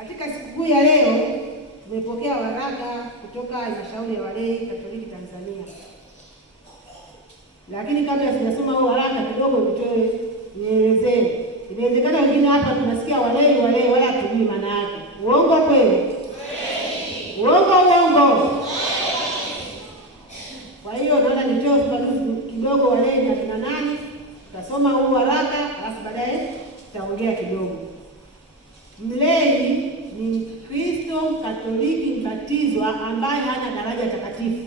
Katika sikukuu ya leo tumepokea waraka kutoka Halmashauri ya Walei Katoliki Tanzania. Lakini kabla sijasoma huo waraka, kidogo nitoe nielezee. Inawezekana wengine hapa tunasikia walei wala hatujui maana yake. Uongo kweli? Uongo. Kwa hiyo naona nitoe ufafanuzi kidogo, walei ni akina nani. Tutasoma huu waraka alafu baadaye tutaongea kidogo. Mlei ni Mkristo Katoliki mbatizwa ambaye hana daraja takatifu.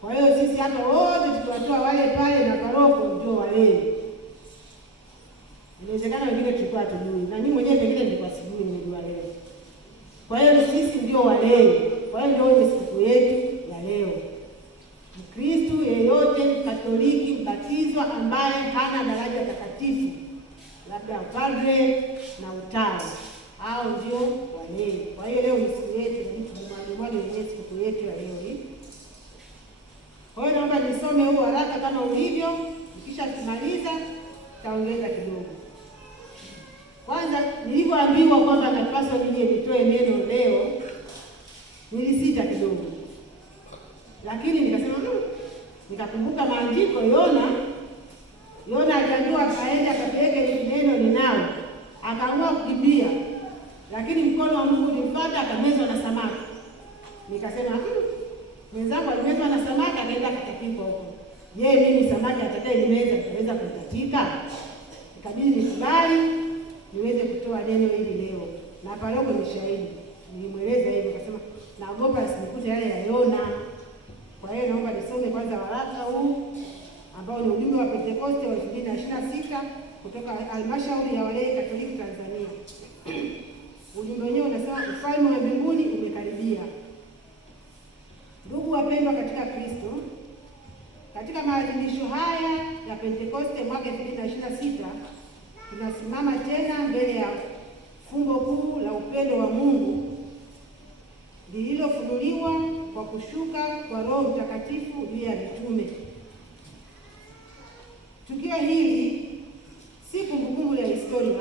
Kwa hiyo sisi hapa wote tukiwatoa wale pale na paroko ndio walei. Inawezekana wengine tulikuwa hatujui, na mimi mwenyewe pengine nilikuwa sijui nimejua leo. Kwa hiyo sisi ndio walei. Kwa hiyo ndio ile siku yetu ya leo. Mkristo yeyote Katoliki mbatizwa ambaye hana daraja takatifu, labda padre na utawa, au ndio walei. Kwa hiyo leo ni siku yetu, ni siku yetu ya leo hii. Kwa hiyo naomba nisome huu waraka kama ulivyo, nikisha kumaliza taongeza kidogo. Kwanza nilipoambiwa kwamba napaswa nije nitoe neno leo, nilisita kidogo. Lakini nikasema nikakumbuka maandiko. Yona aliambiwa aende akapeleke neno Ninawi, akaamua kukimbia. Lakini mkono wa Mungu ulimfuata, akamezwa na samaki. Nikasema mwenzangu alimezwa na samaki, akaenda akatapika huko. Je, mimi samaki atakayenimeza nitaweza kukatika? Ikabidi nikubali niweze kutoa neno hili leo. Na paroko ni shahidi. Nilimweleza hivi, nikasema naogopa asinikute yale ya Yona. Kwa hiyo naomba nisome kwanza waraka huu ambao ni ujumbe wa Pentekoste wa 2026 kutoka Halmashauri ya Walei Katoliki Tanzania. Ujumbe wenyewe unasema ufalme wa mbinguni umekaribia. Ndugu wapendwa katika Kristo, katika maadhimisho haya ya Pentekoste mwaka 2026 tunasimama tena mbele ya fumbo kuu la upendo wa Mungu lililofunuliwa kwa kushuka kwa Roho Mtakatifu juu ya mitume. Tukio hili si kumbukumbu ya historia